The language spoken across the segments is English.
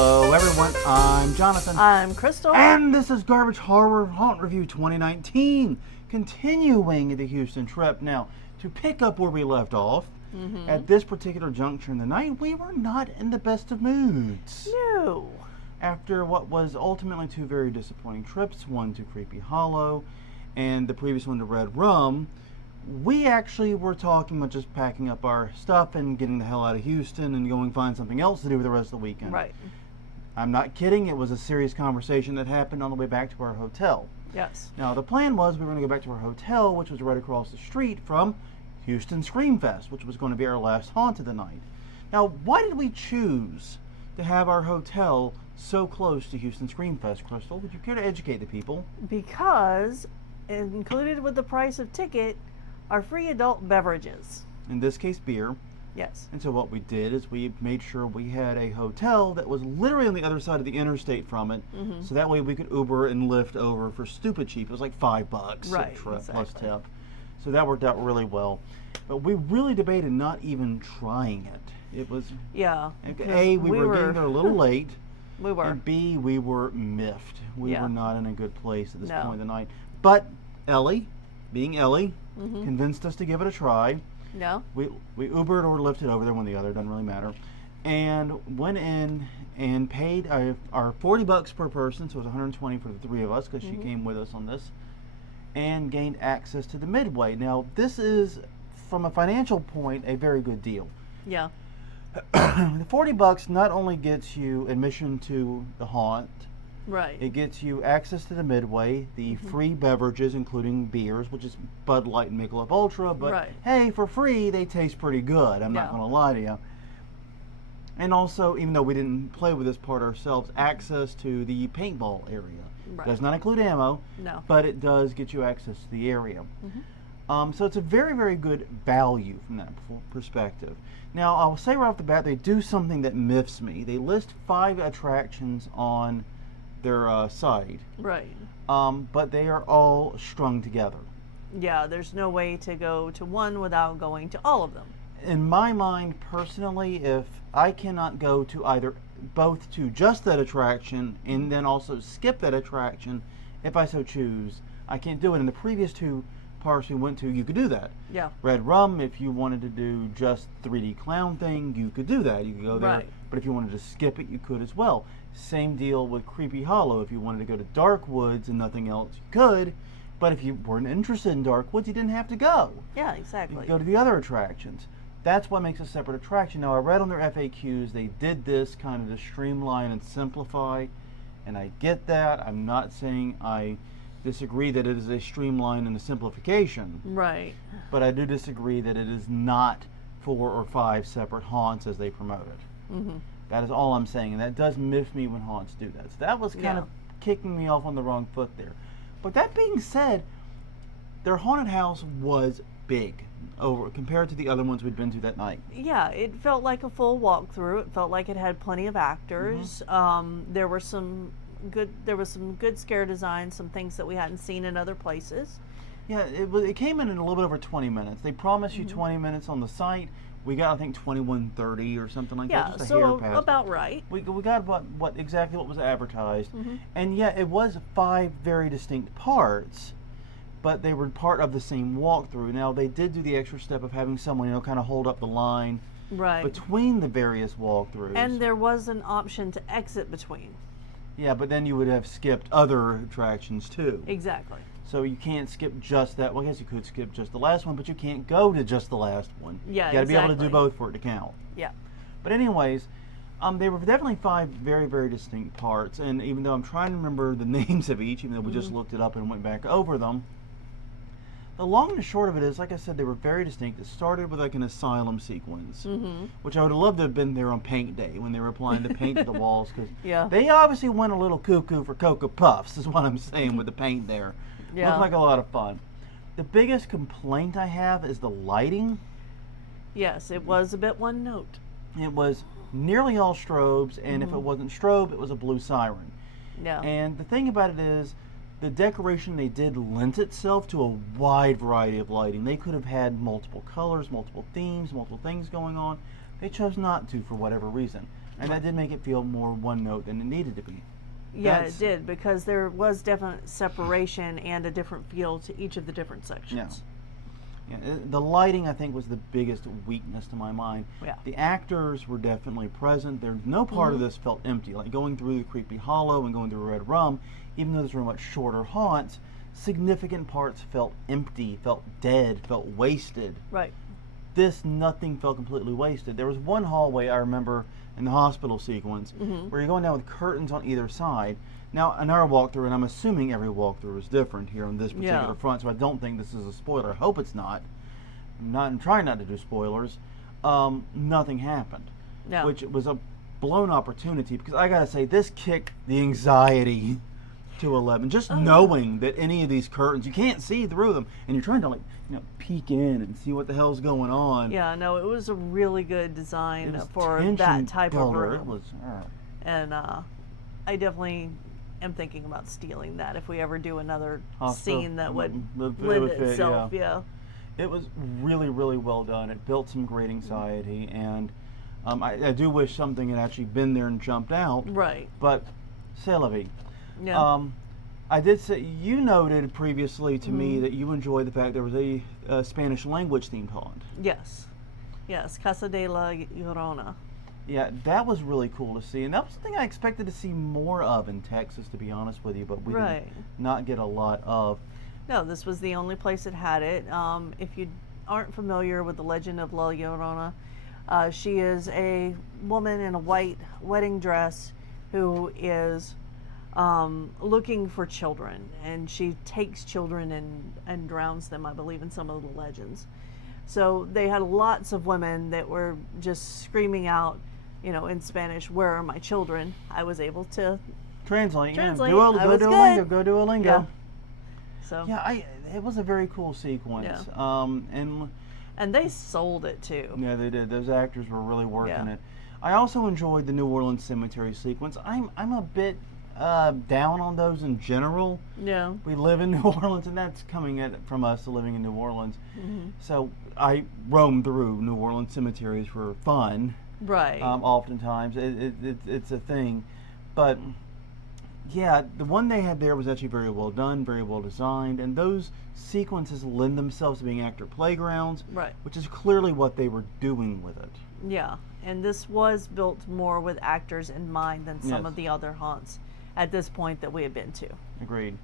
Hello everyone, I'm Jonathan. I'm Crystal. And this is Garbage Horror Haunt Review 2019, continuing the Houston trip. Now, to pick up where we left off, at this particular juncture in the night, we were not in the best of moods. No. After what was ultimately two very disappointing trips, one to Creepy Hollow and the previous one to Red Rum, we actually were talking about just packing up our stuff and getting the hell out of Houston and going find something else to do for the rest of the weekend. Right. I'm not kidding. It was a serious conversation that happened on the way back to our hotel. Yes. Now, the plan was we were going to go back to our hotel, which was right across the street from Houston Scream Fest, which was going to be our last haunt of the night. Now, why did we choose to have our hotel so close to Houston Scream Fest, Crystal? Would you care to educate the people? Because included with the price of ticket are free adult beverages. In this case, beer. Yes. And so what we did is we made sure we had a hotel that was literally on the other side of the interstate from it, so that way we could Uber and Lyft over for stupid cheap. It was like $5 Right, a trip plus exactly. tip. So that worked out really well. But we really debated not even trying it. It was, Yeah. A, we were getting there a little late, We were. and B, we were miffed. We Yeah. were not in a good place at this No. point of the night. But Ellie, being Ellie, convinced us to give it a try. No. We Ubered or Lyfted over there, one or the other, doesn't really matter, and went in and paid our $40 per person, so it was $120 for the three of us because she came with us on this, and gained access to the midway. Now, this is, from a financial point, a very good deal. Yeah. The $40 not only gets you admission to the haunt, Right. it gets you access to the midway, the free beverages, including beers, which is Bud Light and Michelob Ultra. But Right. hey, for free, they taste pretty good. I'm not Yeah. going to lie to you. And also, even though we didn't play with this part ourselves, access to the paintball area. Right. Does not include ammo, No. but it does get you access to the area. So it's a very, very good value from that perspective. Now, I'll say right off the bat, they do something that miffs me. They list 5 attractions on their site, Right. but they are all strung together. Yeah, there's no way to go to one without going to all of them. In my mind, personally, if I cannot go to both to just that attraction and then also skip that attraction, if I so choose, I can't do it. In the previous 2 parks we went to, you could do that. Yeah. Red Rum, if you wanted to do just 3D clown thing, you could do that. You could go there. Right. But if you wanted to skip it, you could as well. Same deal with Creepy Hollow. If you wanted to go to Dark Woods and nothing else, you could. But if you weren't interested in Dark Woods, you didn't have to go. Yeah, You exactly. could go to the other attractions. That's what makes a separate attraction. Now, I read on their FAQs they did this kind of to streamline and simplify, and I get that. I'm not saying I disagree that it is a streamline and a simplification, Right. but I do disagree that it is not 4 or 5 separate haunts as they promote it. That is all I'm saying, and that does miff me when haunts do that. So that was kind Yeah. of kicking me off on the wrong foot there. But that being said, their haunted house was big over compared to the other ones we'd been to that night. Yeah, it felt like a full walkthrough. It felt like it had plenty of actors. There was some good scare design, some things that we hadn't seen in other places. Yeah, it came in a little bit over 20 minutes. They promised you 20 minutes on the site. We got, I think, 21:30 or something like Yeah, that. Just a hair so past it. about right. We got what exactly what was advertised, and yeah, it was 5 very distinct parts, but they were part of the same walkthrough. Now they did do the extra step of having someone kind of hold up the line Right. between the various walkthroughs. And there was an option to exit between. Yeah, but then you would have skipped other attractions too. Exactly. So you can't skip just that. Well, I guess you could skip just the last one, but you can't go to just the last one. Yeah, You got to be able to do exactly. both for it to count. Yeah. But anyways, they were definitely 5 very, very distinct parts. And even though I'm trying to remember the names of each, even though we just looked it up and went back over them, the long and the short of it is, like I said, they were very distinct. It started with like an asylum sequence, which I would have loved to have been there on paint day when they were applying the paint to the walls, because Yeah. they obviously went a little cuckoo for Cocoa Puffs, is what I'm saying with the paint there. Yeah. Looked like a lot of fun. The biggest complaint I have is the lighting. Yes, it was a bit one note. It was nearly all strobes, and if it wasn't strobe, it was a blue siren. Yeah. And the thing about it is, the decoration they did lent itself to a wide variety of lighting. They could have had multiple colors, multiple themes, multiple things going on. They chose not to for whatever reason. And that did make it feel more one note than it needed to be. Yeah, it did, because there was definite separation and a different feel to each of the different sections. Yeah, the lighting, I think, was the biggest weakness to my mind. Yeah. The actors were definitely present. There's no part of this felt empty. Like going through the Creepy Hollow and going through Red Rum, even though those were much shorter haunts, significant parts felt empty, felt dead, felt wasted. Right. This, nothing felt completely wasted. There was one hallway I remember in the hospital sequence where you're going down with curtains on either side. Now, in our walkthrough, and I'm assuming every walkthrough is different here on this particular front, so I don't think this is a spoiler. I hope it's not. I'm trying not to do spoilers. Nothing happened, which was a blown opportunity, because I gotta say, this kicked the anxiety to 11. Just knowing that any of these curtains, you can't see through them, and you're trying to, like, peek in and see what the hell's going on. Yeah, no, it was a really good design for tension that type builder. of room. It was, and I definitely am thinking about stealing that if we ever do another hospital scene that would would lend fit, itself. Yeah. It was really, really well done. It built some great anxiety, and I do wish something had actually been there and jumped out. Right. But, c'est la vie. Yeah. I did say, you noted previously to me that you enjoyed the fact there was a Spanish language themed haunt. Yes. Yes, Casa de la Llorona. Yeah, that was really cool to see, and that was something I expected to see more of in Texas, to be honest with you, but we did not get a lot of. No, this was the only place that had it. If you aren't familiar with the Legend of La Llorona, she is a woman in a white wedding dress who is looking for children, and she takes children and drowns them, I believe, in some of the legends. So they had lots of women that were just screaming out, in Spanish, "Where are my children?" I was able to translate. Yeah. Go Duolingo. Yeah. So yeah, it was a very cool sequence. Yeah. And they sold it too. Yeah, they did. Those actors were really working Yeah. it. I also enjoyed the New Orleans cemetery sequence. I'm a bit down on those in general. Yeah. We live in New Orleans, and that's coming from us living in New Orleans. So I roam through New Orleans cemeteries for fun. Right. Oftentimes, it's a thing. But yeah, the one they had there was actually very well done, very well designed, and those sequences lend themselves to being actor playgrounds, Right. which is clearly what they were doing with it. Yeah. And this was built more with actors in mind than some Yes. of the other haunts at this point that we had been to. Agreed.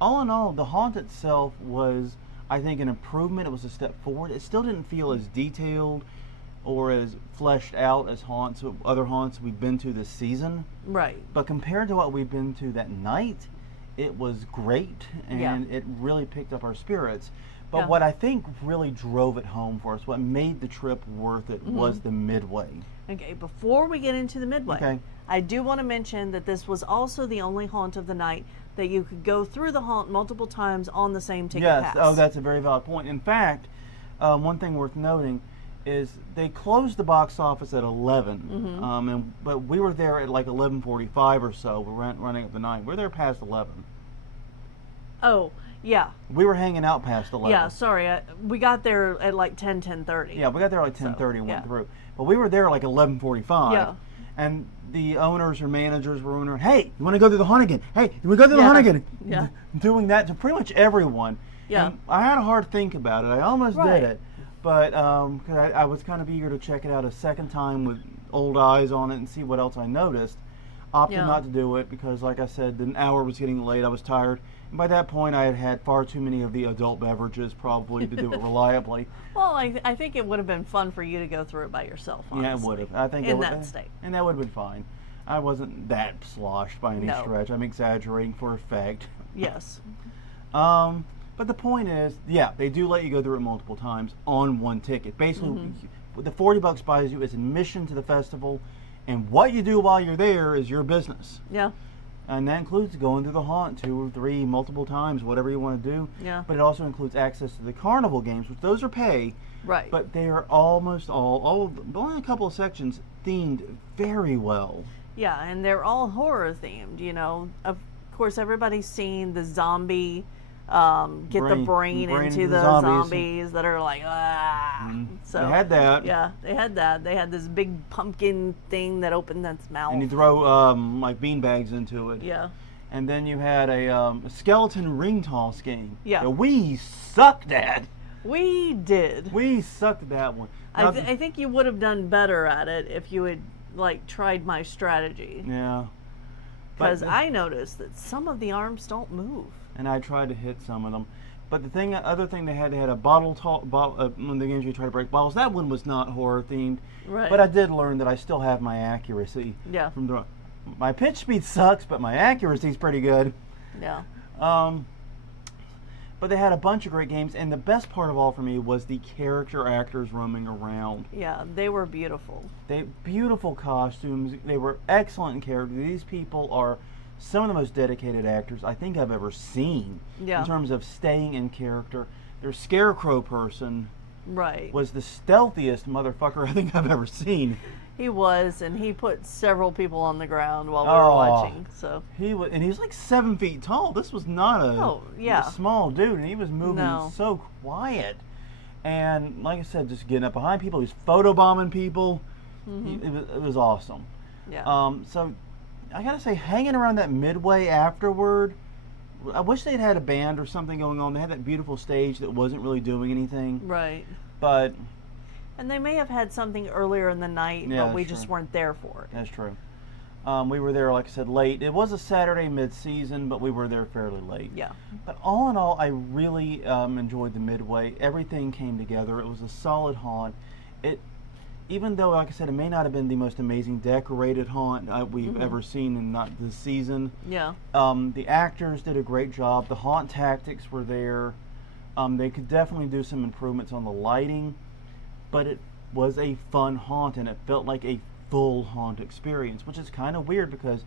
All in all, the haunt itself was, I think, an improvement. It was a step forward. It still didn't feel as detailed or as fleshed out as other haunts we've been to this season. Right. But compared to what we've been to that night, it was great, and it really picked up our spirits. But what I think really drove it home for us, what made the trip worth it, was the midway. Okay, before we get into the midway, I do want to mention that this was also the only haunt of the night that you could go through the haunt multiple times on the same ticket pass. Yes, that's a very valid point. In fact, one thing worth noting is they closed the box office at 11, but we were there at like 11:45 or so. We're running up the night. We're there past 11. Oh, yeah. We were hanging out past 11. Yeah, sorry. We got there at like 10:30. Yeah, we got there at like 10:30 and went yeah. through. But we were there at like 11:45. Yeah. And the owners or managers were wondering, hey, you want to go through the haunt again? Hey, you want to go through the haunt again? Yeah. Doing that to pretty much everyone. Yeah. And I had a hard think about it. I almost did it. But 'cause I was kind of eager to check it out a second time with old eyes on it and see what else I noticed. Opted not to do it because, like I said, the hour was getting late. I was tired. And by that point, I had had far too many of the adult beverages probably to do it reliably. Well, I think it would have been fun for you to go through it by yourself, honestly. Yeah, it would have. I think in that state. And that would have been fine. I wasn't that sloshed by any stretch. I'm exaggerating for effect. Yes. But the point is, yeah, they do let you go through it multiple times on one ticket. Basically, the $40 buys you as admission to the festival, and what you do while you're there is your business. Yeah. And that includes going through the haunt 2 or 3, multiple times, whatever you want to do. Yeah. But it also includes access to the carnival games, which those are pay. Right. But they are almost only a couple of sections themed very well. Yeah, and they're all horror themed, Of course, everybody's seen the zombie get the brain into the zombies that are like, ah. So they had that. Yeah, they had that. They had this big pumpkin thing that opened its mouth. And you throw like bean bags into it. Yeah. And then you had a skeleton ring toss game. Yeah. That we sucked at. We did. We sucked at that one. I think you would have done better at it if you had like tried my strategy. Yeah. Because I noticed that some of the arms don't move. And I tried to hit some of them. But the other thing they had a bottle one of the games you try to break bottles. That one was not horror themed. Right. But I did learn that I still have my accuracy. Yeah. My pitch speed sucks, but my accuracy's pretty good. Yeah. But they had a bunch of great games, and the best part of all for me was the character actors roaming around. Yeah, they were beautiful. Beautiful costumes. They were excellent characters. These people are some of the most dedicated actors I think I've ever seen. Yeah. In terms of staying in character. Their scarecrow person right. was the stealthiest motherfucker I think I've ever seen. He was, and he put several people on the ground while we were watching. So he was like 7 feet tall. This was not a small dude, and he was moving so quiet. And like I said, just getting up behind people. He was photobombing people. It was awesome. Yeah. So I gotta say, hanging around that midway afterward, I wish they'd had a band or something going on. They had that beautiful stage that wasn't really doing anything. Right. But. And they may have had something earlier in the night, but we just weren't there for it. That's true. We were there, like I said, late. It was a Saturday mid-season, but we were there fairly late. Yeah. But all in all, I really enjoyed the midway. Everything came together. It was a solid haunt. Even though, like I said, it may not have been the most amazing decorated haunt we've ever seen in not this season. Yeah. The actors did a great job. The haunt tactics were there. They could definitely do some improvements on the lighting. But it was a fun haunt, and it felt like a full haunt experience, which is kind of weird because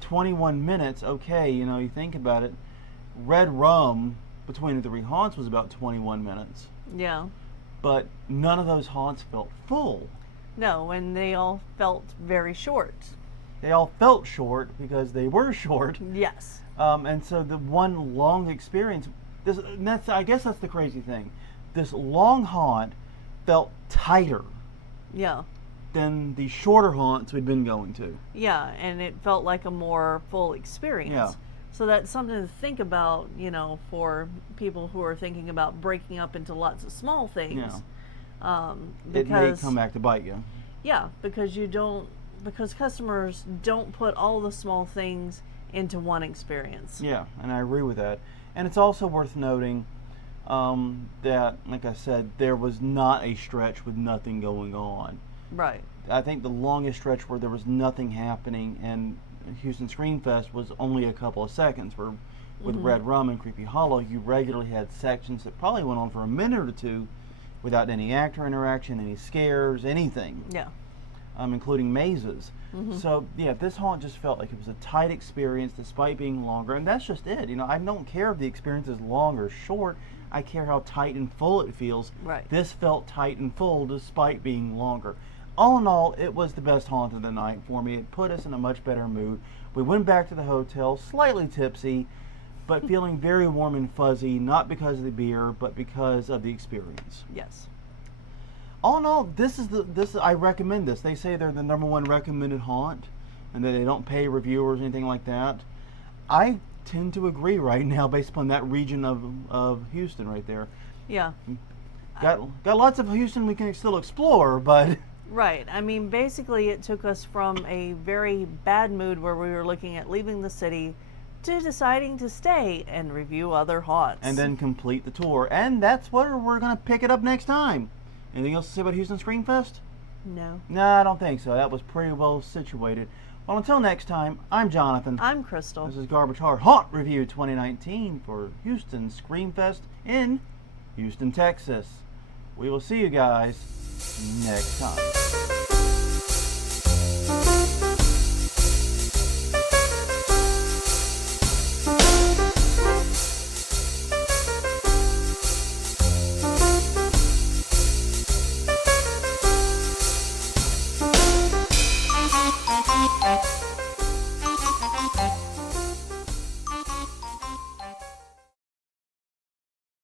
21 minutes, okay, you think about it, Red Rum between the three haunts was about 21 minutes. Yeah. But none of those haunts felt full. No, and they all felt very short. They all felt short because they were short. Yes. And so the one long experience, I guess that's the crazy thing. This long haunt felt tighter than the shorter haunts we'd been going to. Yeah, and it felt like a more full experience. Yeah. So that's something to think about, for people who are thinking about breaking up into lots of small things. Yeah. Because, it may come back to bite you. Yeah, because customers don't put all the small things into one experience. Yeah, and I agree with that. And it's also worth noting that, like I said, there was not a stretch with nothing going on. Right. I think the longest stretch where there was nothing happening and Houston Scream Fest was only a couple of seconds. Where with Red Rum and Creepy Hollow, you regularly had sections that probably went on for a minute or two without any actor interaction, any scares, anything. Yeah. Including mazes. So, yeah, this haunt just felt like it was a tight experience despite being longer. And that's just it. I don't care if the experience is long or short. I care how tight and full it feels. Right. This felt tight and full despite being longer. All in all, it was the best haunt of the night for me. It put us in a much better mood. We went back to the hotel, slightly tipsy, but feeling very warm and fuzzy, not because of the beer, but because of the experience. Yes. All in all, I recommend this. They say they're the #1 recommended haunt, and that they don't pay reviewers or anything like that. I tend to agree right now based upon that region of Houston right there. Yeah. Got lots of Houston we can still explore, but right. I mean, basically it took us from a very bad mood where we were looking at leaving the city to deciding to stay and review other haunts. And then complete the tour. And that's where we're going to pick it up next time. Anything else to say about Houston Scream Fest? No. No, I don't think so. That was pretty well situated. Well, until next time, I'm Jonathan. I'm Crystal. This is Garbage Heart Haunt Review 2019 for Houston Scream Fest in Houston, Texas. We will see you guys next time.